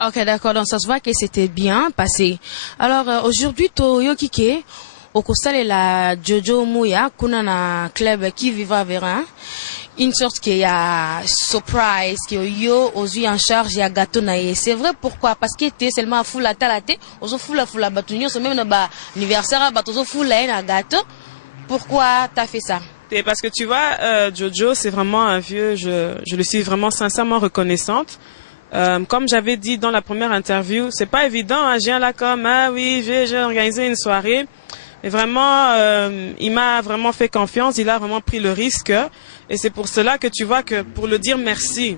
Ok, d'accord. Donc, ça se voit que c'était bien passé. Alors, aujourd'hui, Toyo Kike, au constat la Jojo Mouya, kuna na club qui vivra vers une sorte qu'il y a surprise, qu'il y a aux en charge, il y a gâteau naïe. C'est vrai pourquoi? Parce que t'es seulement fou la talate, aux fou la bâtonnière, c'est même dans l'anniversaire, aux fou la gâteau. Pourquoi t'as fait ça? Parce que tu vois, Jojo, c'est vraiment un vieux, je le suis vraiment sincèrement reconnaissante. Comme j'avais dit dans la première interview, c'est pas évident, hein, je viens là comme, ah oui, j'ai organisé une soirée. Et vraiment, il m'a vraiment fait confiance, il a vraiment pris le risque. Et c'est pour cela que tu vois que pour le dire merci,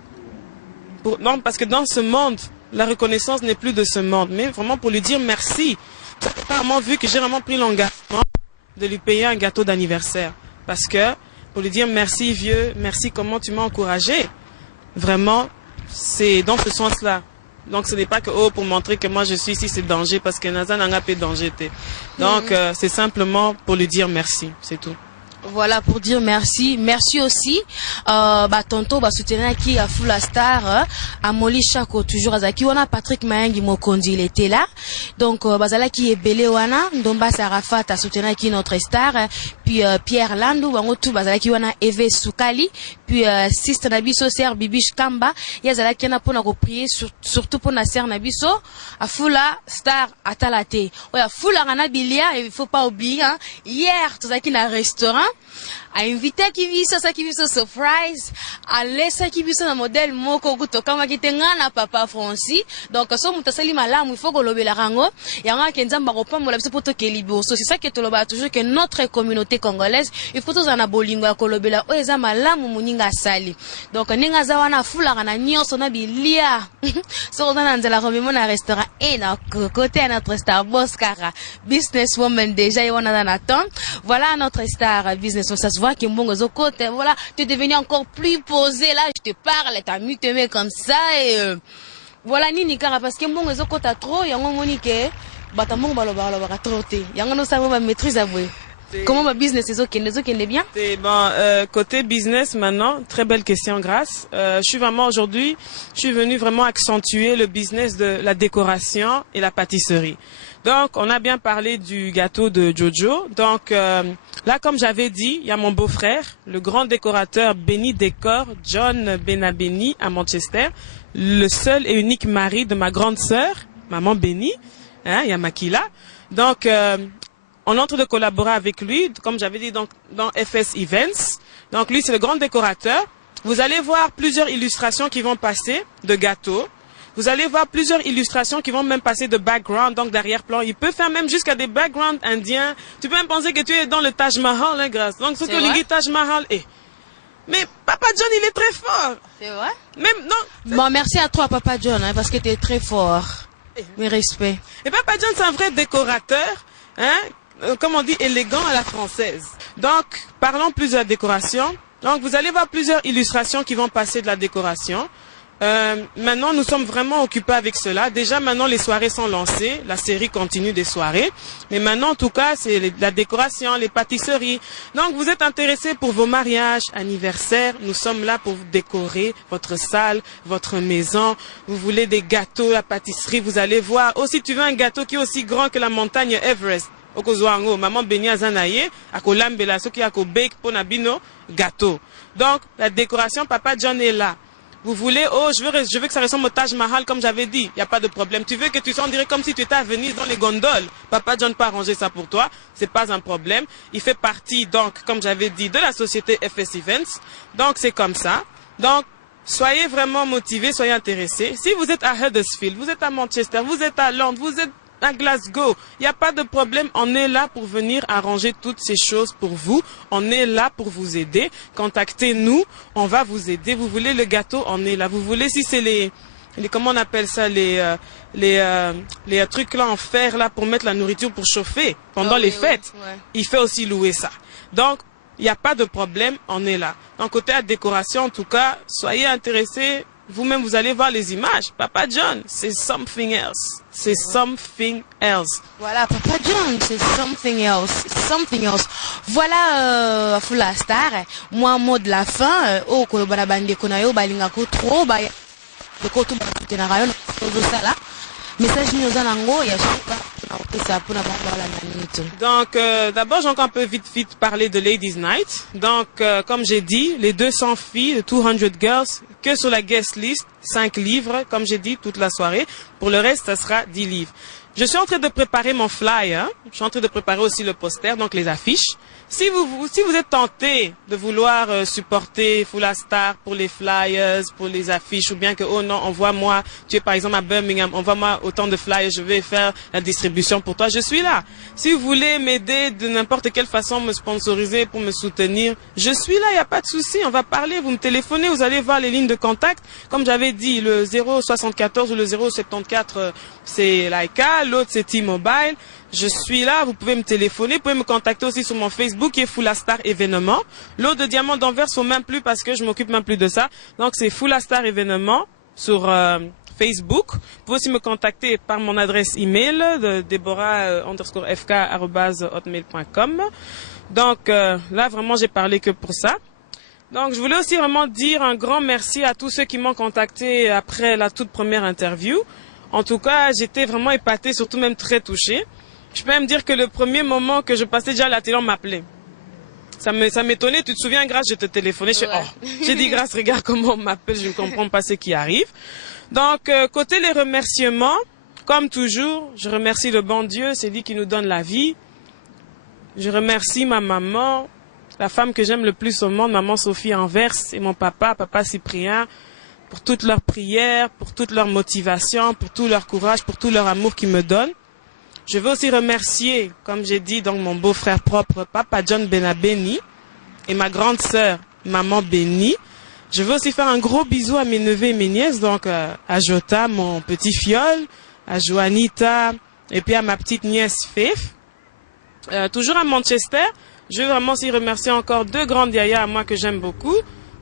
non, parce que dans ce monde, la reconnaissance n'est plus de ce monde, mais vraiment pour lui dire merci. J'ai vraiment vu que j'ai vraiment pris l'engagement de lui payer un gâteau d'anniversaire. Parce que pour lui dire merci vieux, merci comment tu m'as encouragé. Vraiment, c'est dans ce sens-là. Donc ce n'est pas que pour montrer que moi je suis ici, c'est danger, parce que Naza n'a pas de danger. Donc c'est simplement pour lui dire merci, c'est tout. Voilà, pour dire merci. Merci aussi. Tonto, soutenir qui a Full Star, à Molly Chako, toujours à Zaki. On a Patrick Mayangi Mokondi, il était là. Donc, Bazala qui est belé wana, Ndomba Sarafat a soutenu qui notre star. Puis, Pierre Landou, Bangotou, Bazala qui wana Eve Soukali. Puis, Siste Nabiso, Ser Bibish Kamba. Yazala qui a pour nous prier, surtout pour na Ser Nabiso, à Full Star, à Talate. Ouais, à Full Aranabilia, il faut pas oublier, hein. Hier, tout ça qui n'a restaurant. A invité qui vit ça qui vit ça surprise a laissé qui vit ça na modèle moko kutoka makitenga na papa Francis. Donc so mutasali malamu il faut que lobela rango yanga kenzamba ko pambola biso poto ke liboso. C'est ça que to loba toujours que notre communauté congolaise il faut tous en abolingo ya kolobela o eza malamu muninga sali. Donc ninga za wana fula kana nyonso na bilia so on a nzela rememo na restaurant et na côté à notre star boss kara businesswoman déjà y wana na temps. Voilà notre star business. Ça se voit que mon côté, voilà, tu es devenu encore plus posé là, je te parle, t'as mis te mettre comme ça et voilà nini kara parce que mon côté trop, y a un monique, batamong balobara troté, y a un autre ma maîtrise à vous. Comment ma business est ok, est bien? Bon, côté business maintenant, très belle question, grâce. Je suis vraiment aujourd'hui, je suis venu vraiment accentuer le business de la décoration et la pâtisserie. Donc, on a bien parlé du gâteau de Jojo. Donc, là, comme j'avais dit, il y a mon beau-frère, le grand décorateur Benny Décor, John Benabeni à Manchester, le seul et unique mari de ma grande sœur, maman Benny, hein, il y a Makila. Donc, on est en train de collaborer avec lui, comme j'avais dit, dans FS Events. Donc, lui, c'est le grand décorateur. Vous allez voir plusieurs illustrations qui vont passer de gâteaux. Vous allez voir plusieurs illustrations qui vont même passer de background, donc d'arrière-plan. Il peut faire même jusqu'à des backgrounds indiens. Tu peux même penser que tu es dans le Taj Mahal, hein, grâce. Donc, ce que le Taj Mahal est. Mais Papa John, il est très fort. C'est vrai? Même, non. Bon, merci à toi, Papa John, hein, parce que tu es très fort. Mes respects. Et Papa John, c'est un vrai décorateur, hein, comme on dit, élégant à la française. Donc, parlons plus de la décoration. Donc, vous allez voir plusieurs illustrations qui vont passer de la décoration. Maintenant, nous sommes vraiment occupés avec cela. Déjà, maintenant, les soirées sont lancées. La série continue des soirées. Mais maintenant, en tout cas, c'est la décoration, les pâtisseries. Donc, vous êtes intéressés pour vos mariages, anniversaires. Nous sommes là pour décorer votre salle, votre maison. Vous voulez des gâteaux, la pâtisserie, vous allez voir. Aussi, tu veux un gâteau qui est aussi grand que la montagne Everest. Okozwango, maman Benia Zanaye, akolambela, soki akobake ponabino, gâteau. Donc, la décoration, Papa John est là. Vous voulez, je veux que ça ressemble au Taj Mahal, comme j'avais dit. Il n'y a pas de problème. Tu veux que tu sois, on dirait comme si tu étais à Venise dans les gondoles. Papa John peut arranger ça pour toi. C'est pas un problème. Il fait partie, donc, comme j'avais dit, de la société FS Events. Donc, c'est comme ça. Donc, soyez vraiment motivés, soyez intéressés. Si vous êtes à Huddersfield, vous êtes à Manchester, vous êtes à Londres, vous êtes à Glasgow, il n'y a pas de problème, on est là pour venir arranger toutes ces choses pour vous, on est là pour vous aider, contactez-nous, on va vous aider, vous voulez le gâteau, on est là, vous voulez, si c'est les comment on appelle ça, les trucs là en fer là pour mettre la nourriture pour chauffer pendant les fêtes, ouais. Il fait aussi louer ça. Donc, il n'y a pas de problème, on est là. Donc, côté à décoration, en tout cas, soyez intéressés. Vous-même, vous allez voir les images. Papa John, c'est something else. C'est something else. Voilà, Papa John, c'est something else. Something else. Voilà, Full Star. Moi, mot de la fin, kolobana bande konayo, balinga ko trop, le koto, tozosala message nini oza nango ya choka na opesa mpona bango balanda nini to. Donc, d'abord, j'ai encore un peu vite parler de Ladies Night. Donc, comme j'ai dit, les 200 filles, les 200 girls, que sur la guest list, 5 livres, comme j'ai dit, toute la soirée. Pour le reste, ça sera 10 livres. Je suis en train de préparer mon flyer. Je suis en train de préparer aussi le poster, donc les affiches. Si vous êtes tenté de vouloir supporter Full Star pour les flyers, pour les affiches, ou bien que, oh non, envoie-moi, tu es par exemple à Birmingham, envoie-moi autant de flyers, je vais faire la distribution pour toi, je suis là. Si vous voulez m'aider de n'importe quelle façon, me sponsoriser pour me soutenir, je suis là, il n'y a pas de souci, on va parler, vous me téléphonez, vous allez voir les lignes de contact. Comme j'avais dit, le 074 ou le 074, c'est Laika, l'autre c'est T-Mobile. Je suis là, vous pouvez me téléphoner, vous pouvez me contacter aussi sur mon Facebook qui est Full Star Événement. L'eau de diamant d'Anvers, faut même plus parce que je m'occupe même plus de ça. Donc c'est Full Star Événement sur Facebook. Vous pouvez aussi me contacter par mon adresse email de deborah_fk@hotmail.com. Donc là vraiment j'ai parlé que pour ça. Donc je voulais aussi vraiment dire un grand merci à tous ceux qui m'ont contacté après la toute première interview. En tout cas, j'étais vraiment épatée, surtout même très touchée. Je peux même dire que le premier moment que je passais déjà à la télé, on m'appelait. Ça m'étonnait. Tu te souviens, Grâce, je te téléphonais. J'ai dit, Grâce, regarde comment on m'appelle, je ne comprends pas ce qui arrive. Donc, côté les remerciements, comme toujours, je remercie le bon Dieu, c'est lui qui nous donne la vie. Je remercie ma maman, la femme que j'aime le plus au monde, maman Sophie Anvers, et mon papa, papa Cyprien, pour toutes leurs prières, pour toute leur motivation, pour tout leur courage, pour tout leur amour qu'ils me donnent. Je veux aussi remercier, comme j'ai dit, donc mon beau-frère propre, Papa John Benabeni, et ma grande sœur, Maman Béni. Je veux aussi faire un gros bisou à mes neveux et mes nièces, donc à Jota, mon petit fiole, à Joanita, et puis à ma petite nièce Faith. Toujours à Manchester, je veux vraiment aussi remercier encore 2 grandes yayas à moi que j'aime beaucoup.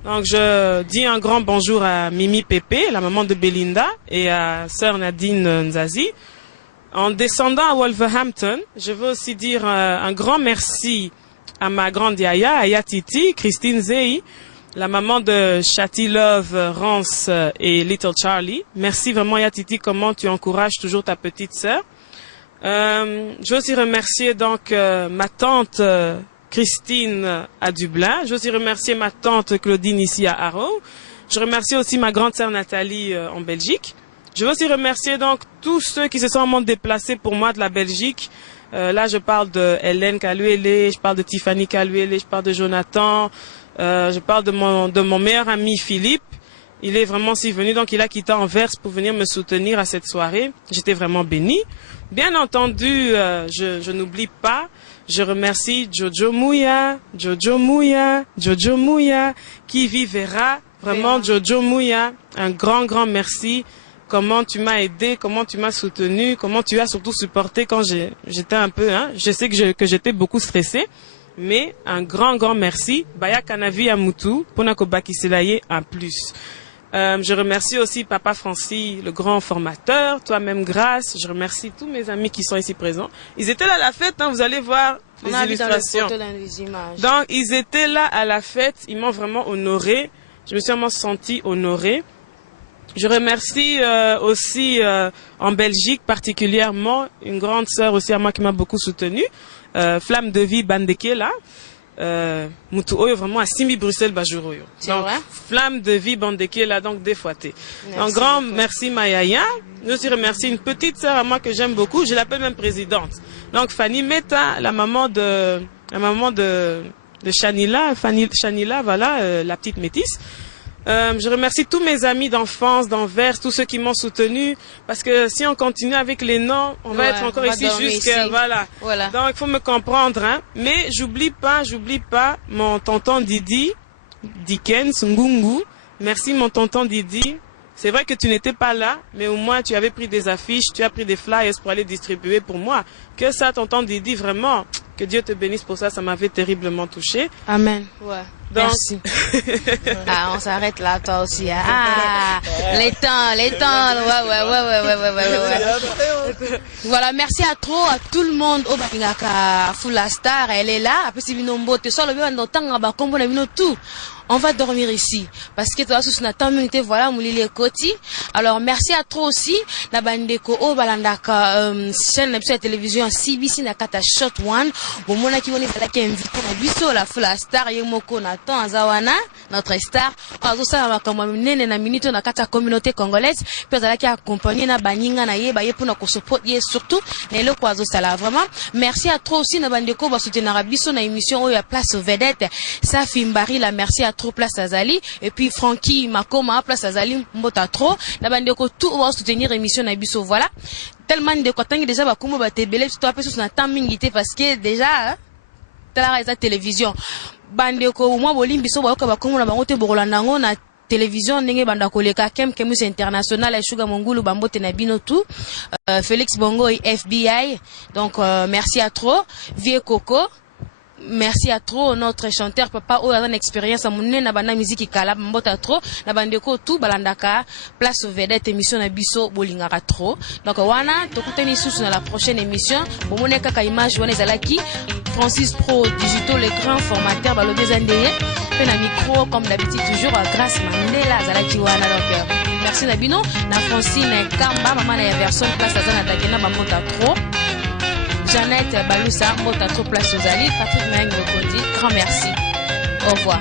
Donc je dis un grand bonjour à Mimi Pépé, la maman de Belinda, et à sœur Nadine Nzazi. En descendant à Wolverhampton, je veux aussi dire un grand merci à ma grande yaya, à Yatiti, Christine Zei, la maman de Chatty Love, Rance et Little Charlie. Merci vraiment Yatiti, comment tu encourages toujours ta petite sœur. Je veux aussi remercier donc ma tante Christine à Dublin. Je veux aussi remercier ma tante Claudine ici à Harrow. Je remercie aussi ma grande sœur Nathalie en Belgique. Je veux aussi remercier donc tous ceux qui se sont vraiment déplacés pour moi de la Belgique. Là, je parle de Hélène Kaluele, je parle de Tiffany Kaluele, je parle de Jonathan, je parle de mon meilleur ami Philippe. Il est vraiment si venu, donc il a quitté Anvers pour venir me soutenir à cette soirée. J'étais vraiment bénie. Bien entendu, je n'oublie pas, je remercie Jojo Mouya, qui vivra. Vraiment, Jojo Mouya, un grand merci. Comment tu m'as aidé, comment tu m'as soutenu, comment tu as surtout supporté quand j'étais un peu, je sais que j'étais beaucoup stressée, mais un grand merci. Baya Kanavi Amutu, Ponako Bakiselaye en plus. Je remercie aussi Papa Francis, le grand formateur, toi-même Grâce. Je remercie tous mes amis qui sont ici présents. Ils étaient là à la fête, vous allez voir les illustrations. Donc, ils étaient là à la fête, ils m'ont vraiment honoré. Je me suis vraiment sentie honorée. Je remercie aussi en Belgique particulièrement une grande sœur aussi à moi qui m'a beaucoup soutenue, Flamme de Vie Bandekela. Mutu oyo vraiment à Simi Bruxelles Bajuroyo. Donc Flamme de Vie Bandekela, donc défoité. Un grand merci Mayaya. Je aussi remercie une petite sœur à moi que j'aime beaucoup, je l'appelle même présidente. Donc Fanny Meta, la maman de Shanila, Shanila, voilà, la petite métisse. Je remercie tous mes amis d'enfance, d'Anvers, tous ceux qui m'ont soutenu, parce que si on continue avec les noms, on va être encore ici jusqu'à, voilà. Donc il faut me comprendre, Mais j'oublie pas mon tonton Didi, Dickens, Ngungu. Merci mon tonton Didi. C'est vrai que tu n'étais pas là, mais au moins tu avais pris des affiches, tu as pris des flyers pour aller distribuer pour moi. Que ça, tonton Didi, vraiment, que Dieu te bénisse pour ça, ça m'avait terriblement touché. Amen. Ouais. Donc... Merci. Ah, on s'arrête là, toi aussi. Hein. Ah, les temps, ouais. Voilà, merci à tout le monde. Oh, bah, Fula Star, elle est là. Après, c'est Vinombo, tu sors le bien dans le tout. On va dormir ici. Parce que toi, sous notre minute, voilà, moulili koti. Alors, merci à toi aussi. La bandeko, oh, balandaka, chaîne de télévision, CBC, nakata Shot One. Bon, mon aki, on est là qui invité, na biso, la Fula Star, yemoko, Nathan, Azawana, notre star. Alors, ça, comme nene na minute, nakata communauté congolaise. Puis, là, qui accompagné na baninga, na ye, baye, pour na support, ye, surtout, na le kwazo sala. Vraiment, merci à toi aussi, na bandeko, ba soutenir biso, na émission, oh, ya place aux vedettes. Ça, Fimbari, la merci à trop place Azali et puis Francky Makoma place Azali mbota trop na bandeko tout va soutenir émission na biso voilà tellement de contents déjà ba kumo ba tebele to apesi na temps mingité parce que déjà tala eza télévision bandeko moi bolimbi so ba ko ba kumo na bango te borolandango na télévision ndenge banda koleka kemus international et Sugar Mongulu bambote na bino tout Félix Bongo et FBI donc merci à trop Vieux Coco. Merci à trop notre chanteur papa ou une expérience à mon na banda musique kala mbota trop na bandeko tout balandaka place aux vedettes émission na biso bolingara trop donc wana tokutani sous na la prochaine émission bomone kaka image wana ezalaki Francis Pro Digital les grands formateurs balobi zandeye pe na micro comme d'habitude toujours grâce Mandela zalaki wana donc merci na bino na Francine Kamba maman na version place azana takena bambota trop Jeannette Baloussa, Mbota trop place aux alliés, Patrick Mayang Mokondi, grand merci. Au revoir.